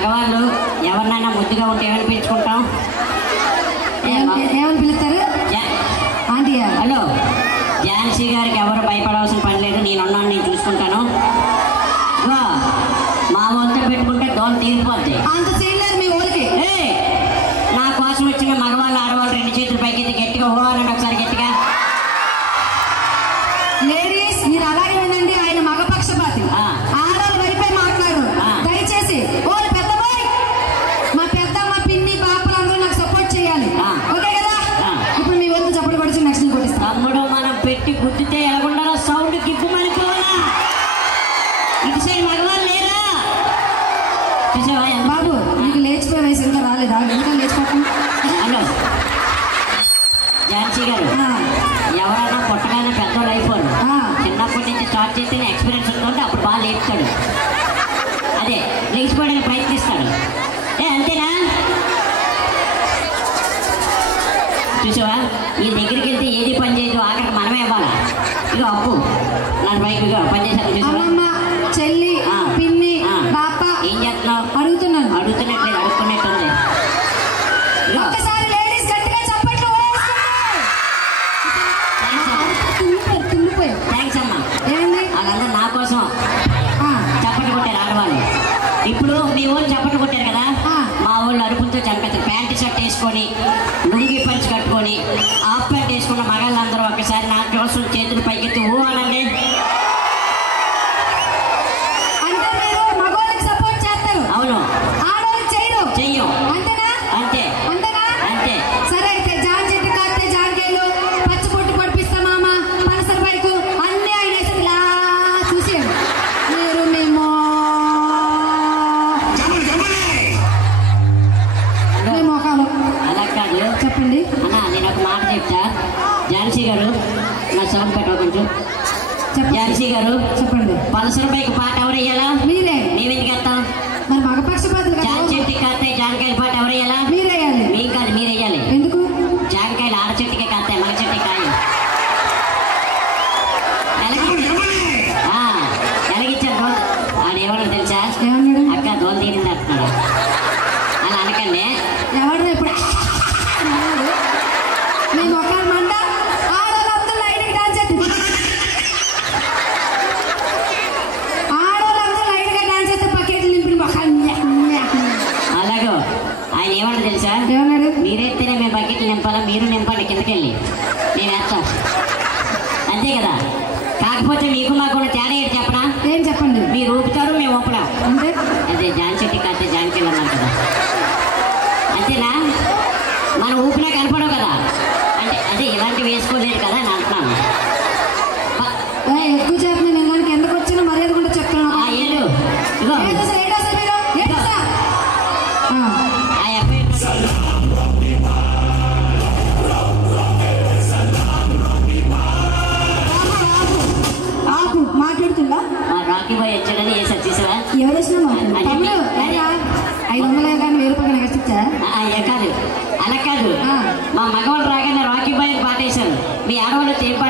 మగవాళ్ళు ఎవరినైనా ముద్దుగా ఉంటే ఏమని పిలుచుకుంటాం? ఏమని పిలుస్తారు? ఆంటీ. హలో, ఝాన్సీ గారికి ఎవరు భయపడవలసిన పని లేదు. నేనున్నాను, నేను చూసుకుంటాను. మా వంతు పెట్టుకుంటే దోలు తీరిపోద్ది. అంత చేయలేదు మీ ఊరికి. నా కోసం వచ్చిన మగవాళ్ళు ఆడవాళ్ళు 2 చేతులు పైకి గట్టిగా ఊరాలంటే ఒకసారి గట్టిగా. లేడీస్ మీరు అలాగే వినండి, ఆయన మగపక్షపాతి. ఆడవాళ్ళ వైపే మాట్లాడు. దయచేసి ఓ పెద్దబాయ్, మా పెద్దమ్మ పిన్ని పాపలు అందరూ నాకు సపోర్ట్ చేయాలి. ఓకే కదా? ఇప్పుడు మీ వంతు చప్పుడు పడుచు నెక్స్ట్ కొట్టిస్తాం. తమ్ముడు మనం పెట్టి గుద్దితే ఎలాగుండాలో సౌండ్ గిప్పుమని పోవాలా? ఇటు సైడ్ మగవాళ్ళు లేరా? చూసావా బాబు, నీకు లేచిపోయే వయసు ఇంకా రాలేదా? ఇంకా లేచిపోతాం. హలో ఝాన్సీ గారు, ఎవరైనా పుట్టగానే పెద్దోళ్ళు అయిపోరు. చిన్నప్పటి నుంచి స్టార్ట్ చేస్తేనే ఎక్స్పీరియన్స్ ఉంటుంటే అప్పుడు బాగా లేపుతాడు. అదే లేచిపోవడానికి ప్రయత్నిస్తాడు. అంతేనా? చూసావా, ఈ దగ్గరికి వెళ్తే ఏది పని చేయదు, ఆఖరికి మనమే ఇవ్వాలా. ఇక అప్పు నా బైక్ పని చేశాను. చూసావా, చెల్లి పిన్ని పాప ఏం చేస్తున్నావు? అడుగుతున్నాను. అడుగుతున్నట్లేదు, అడుగుతున్నట్టుంది. ఒక్కసారి లేడీస్ గట్టిగా చప్పట్లు. థ్యాంక్స్ అమ్మా. ఏమండి వాళ్ళందరూ నా కోసం చప్పట్లు కొట్టారు ఆడవాళ్ళు. ఇప్పుడు మీ ఊళ్ళు చప్పట్లు కొట్టారు కదా, మా ఊళ్ళు అరుపులతో చంపేస్తారు. ప్యాంటు షర్ట్ వేసుకొని ముడిగి పంచి కట్టుకొని హాఫ్ ప్యాంట్ వేసుకున్న మగాళ్ళందరూ ఒకసారి నా కోసం చేతులు పైకెత్తి ఊ అనండి. అవును, చెయ్యం. అంతే అంతే. సరే అయితే జాన్ చెట్టు కాస్తే జాంకాయలు, పచ్చి పొట్టు పడిపిస్తామా, పనసర బైకు అన్ని ఆయన ఇలా చూసేయండి. మీరు మేము మొఖాలు అలా కాదు. చెప్పండి అన్నా, నేను ఒక మాట చెప్తా. ఝాన్సీ గారు నా సౌండ్ పెట్టవ కొంచెం. ఝాన్సీ గారు చెప్పండి. పల్సర్ బైక్ పాట ఎవరయ్యాలా? మీరే. మేమెందుకు వేస్తాం? మరి మగపక్షపాతులు జాన్ చెట్టు కాస్తాయి, జాంకాయల పాట ఎవరయ్యాలా? మీరేయాలి. మేము కాదు, మీరేయాలి. ఎందుకు? జాంకాయలు ఆడ చెట్టుకే కాస్తాయి, మగ చెట్టు కాయలు. ఎలాగిచ్చారు ఆడేవాళ్ళు తెలుసా? అక్క దోలు తీరింది అంటున్నాడు. అలా అనకండి. ఎవరు ఇప్పుడు మేము ఒక మంట ఆడవాళ్ళందరూ లైట్కి డాన్స్ చేస్తారు. ఆడవాళ్ళందరూ లైట్గా డాన్స్ చేస్తే పక్కెట్లు నింపిన అలాగో ఆయన ఏమన్నా తెలుసా? మీరైతేనే మేము బకెట్లు నింపాలా, మీరు నింపండి కిందకెళ్ళి, నేను వేస్తాను. అంతే కదా? కాకపోతే మీకు మాకు తేడా ఏంటి చెప్పనా? ఏం చెప్పండి. మీరు ఊపుతారు, మేము ఊపడం. అంటే అదే జాన్ చెట్టు కాస్తే జాన్కి అన్నారు కదా, అంతేనా? మనం ఊపినా కనపడవు కదా, అంటే అదే ఇలాంటివి వేసుకోలేదు కదా అని అంటున్నాను. ఎక్కువ చేస్తున్నా నేను దానికి ఎందుకు వచ్చినా మర్యాద కూడా చెప్తాను. ఏడు ఇగో మాట్లాడుతుందా? రాకీ బాయ్ వచ్చాడని వేసారు. చూసారా? ఎవరు వచ్చినా 500 కానీ 1000 రూపాయలు కట్టించా? కాదు, అలా కాదు. మా మగవాళ్ళు రాగానే రాకీ బాయ్ పాట వేశారు. మీ ఆడవాళ్ళు ఏం పాట